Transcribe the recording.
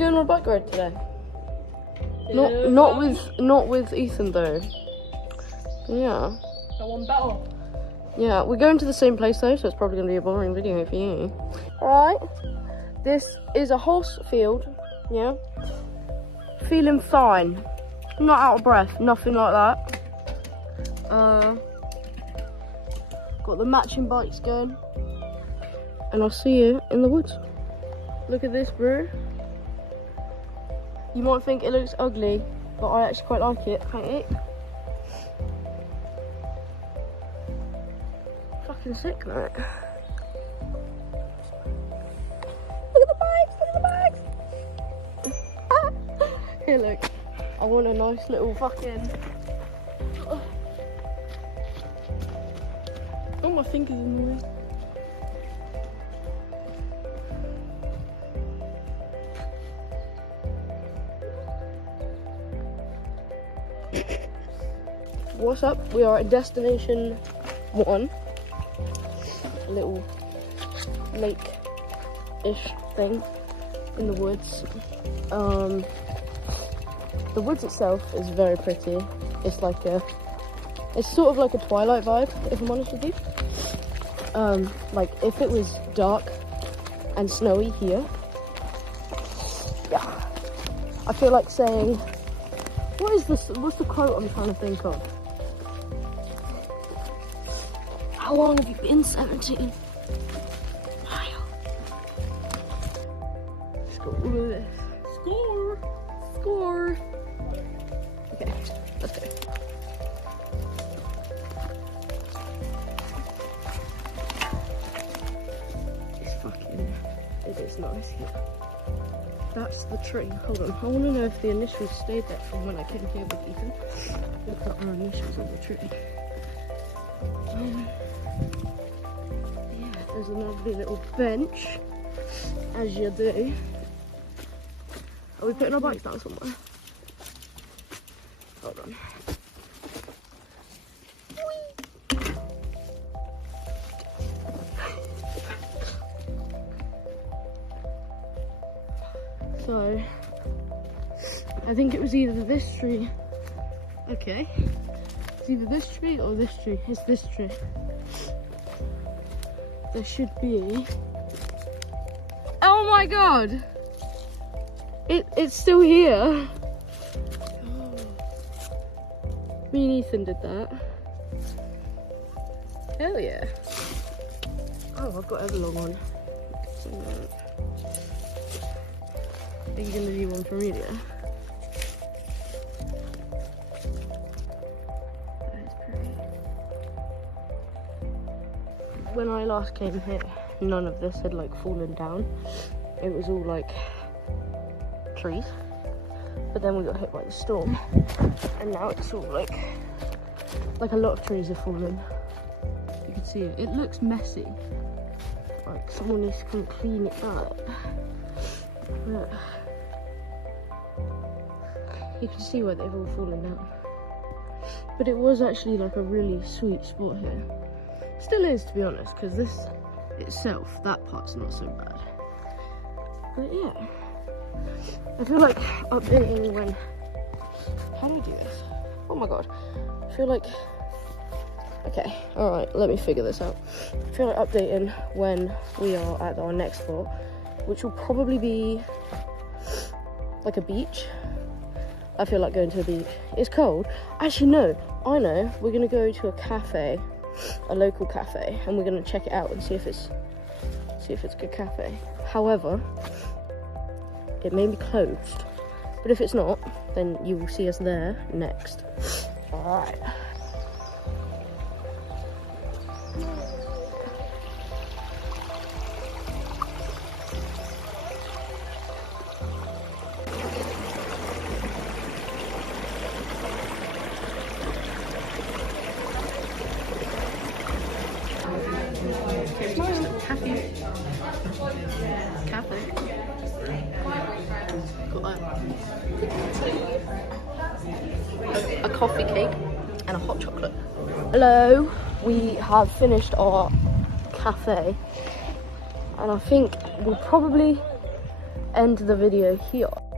going on a bike ride today? Not with Ethan though. Yeah. That one better. Yeah, we're going to the same place though, so it's probably going to be a boring video for you. Alright, this is a horse field, yeah. Feeling fine. Not out of breath, nothing like that. Got the matching bikes going. And I'll see you in the woods. Look at this, bro. You might think it looks ugly, but I actually quite like it. Hey, fucking sick, mate. Look at the bikes, look at the bikes. Here, look. I want a nice little fucking... Oh, my fingers in the way. What's up? We are at destination 1. A little lake-ish thing in the woods. The woods itself is very pretty. It's sort of like a Twilight vibe, if I'm honest with you. Like if it was dark and snowy here, yeah, I feel like saying, what is this? What's the quote I'm trying to think of? How long have you been 17? Let's go over this. Score! Score! Okay, let's go. It is nice here. That's the tree. Hold on, I want to know if the initials stayed there from when I came here with Ethan. Look at our initials on the tree. Yeah, there's a lovely little bench, as you do. Are we putting our bikes down somewhere? Hold on. So, I think it was either this tree. Okay. It's either this tree or this tree. It's this tree. There should be... Oh my god! It's still here. Me and Ethan did that. Hell yeah. Oh, I've got Everlong on. Are you gonna do one for me, yeah? That is pretty. When I last came here, none of this had like fallen down. It was all like trees. But then we got hit by the storm, and now it's all like a lot of trees have fallen. You can see it. It looks messy. Like someone needs to come clean it up. But you can see where they've all fallen down. But it was actually like a really sweet spot here. Still is, to be honest, because this itself, that part's not so bad. But yeah, I feel like updating when... How do I do this? Oh my god. I feel like... Okay, alright, let me figure this out. I feel like updating when we are at our next spot, which will probably be like a beach. I feel like going to a beach. It's cold. Actually, no, I know. We're going to go to a cafe, a local cafe, and we're going to check it out and see if it's a good cafe. However, it may be closed, but if it's not, then you will see us there next. Alright. Cafe. Got a coffee cake and a hot chocolate. Hello, we have finished our cafe, and I think we'll probably end the video here.